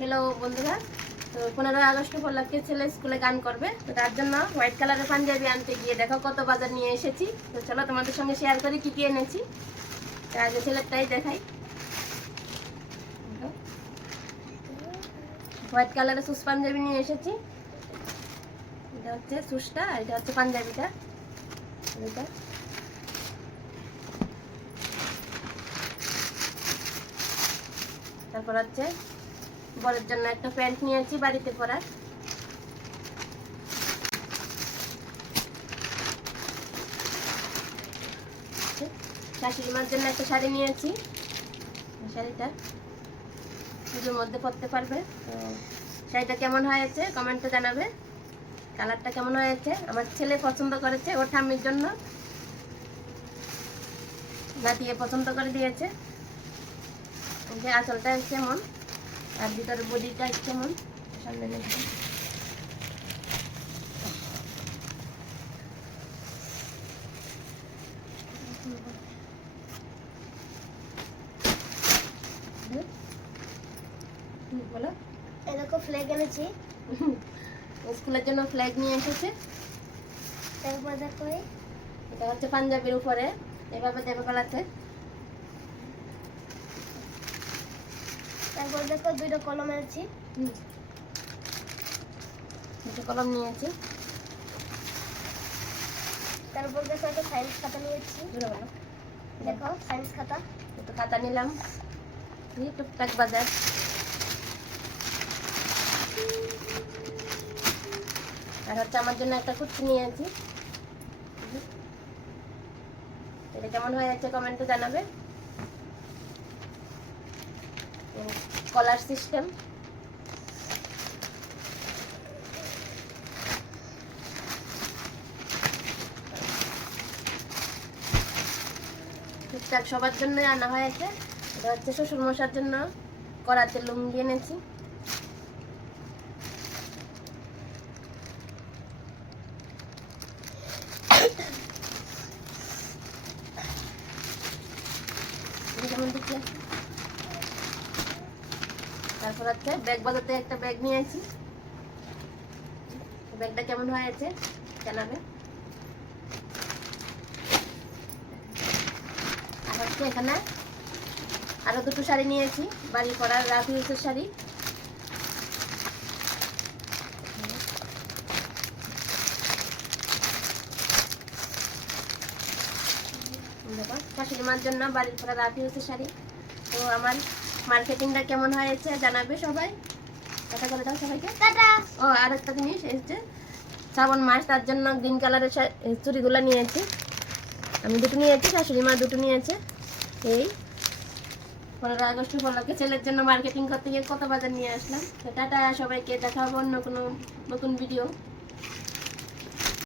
Hello বন্ধুরা, তো 15 August উপলক্ষে ছেলে স্কুলে গান করবে, তো তার জন্য হোয়াইট কালারের পাঞ্জাবি আনতে গিয়ে দেখো কত বাজার নিয়ে এসেছি। তো চলো তোমাদের সঙ্গে শেয়ার করি কি কি এনেছি। আগে ছেলেরটাই দেখাই। হোয়াইট কালারের সুস পাঞ্জাবি নিয়ে এসেছি। এটা হচ্ছে সুসটা, আর এটা হচ্ছে পাঞ্জাবিটা। তারপর হচ্ছে বরের জন্য একটা প্যান্ট নিয়েছি বাড়িতে পরার। শাশুড়ি মার জন্য একটা শাড়ি নিয়েছি। শাড়িটা পুজোর মধ্যে পরতে পারবে। তো শাড়িটা কেমন হয়েছে কমেন্টে জানাবে। কালারটা কেমন হয়েছে, আমার ছেলে পছন্দ করেছে, ওর ঠাম্মির জন্য নাতিয়ে পছন্দ করে দিয়েছে। আঁচলটা কেমন আর ভিতরে বডিটা কেমন সামনে দেখি। বলো, এরকম ফ্ল্যাগ এনেছি। স্কুলের জন্য ফ্ল্যাগ নিয়ে এসেছে। তারপর দেখো এটা হচ্ছে পাঞ্জাবির উপরে এভাবে দেবে গলাতে। তারপর দেখো দুটো কলম এনেছি। দুটো কলম নিয়েছি। তারপর দেখো একটা সায়েন্স খাতা নিয়েছি। দেখো সায়েন্স খাতা, একটু খাতা নিলাম। টুকটাক বাজার। আর হচ্ছে আমার জন্য একটা কুর্তি নিয়েছি। এটা কেমন হয়েছে কমেন্টে জানাবে। কলার সিস্টেম। টুকটাক সবার জন্যই আনা হয়েছে। এটা হচ্ছে শ্বশুর মশার জন্য করাতে লুঙ্গি এনেছি। তারপর হচ্ছে ব্যাগ বাজাতে একটা ব্যাগ নিয়েছি। ব্যাগটা কেমন হয়েছে জানাবে। আর হচ্ছে এখানে আরো দুটো শাড়ি নিয়েছি, বাড়ি পরার রাফ ইউজের শাড়ি। শাশুড়ি মার জন্য বাড়ির পরা রাফ ইউজের শাড়ি। তো আমার মার্কেটিংটা কেমন হয়েছে জানাবে সবাই। টাটা করে দাও সবাইকে। টাটা। ও আর একটা জিনিস এসছে, শ্রাবণ মাস, তার জন্য গ্রিন কালারের চুড়িগুলো নিয়েছি। আমি দুটো নিয়েছি, শাশুড়ি মা দুটো নিয়েছে। এই 15 আগস্ট উপলক্ষে ছেলের জন্য মার্কেটিং করতে গিয়ে কত বাজার নিয়ে আসলাম। তো টাটা সবাইকে, দেখা হবে অন্য কোনো নতুন ভিডিও।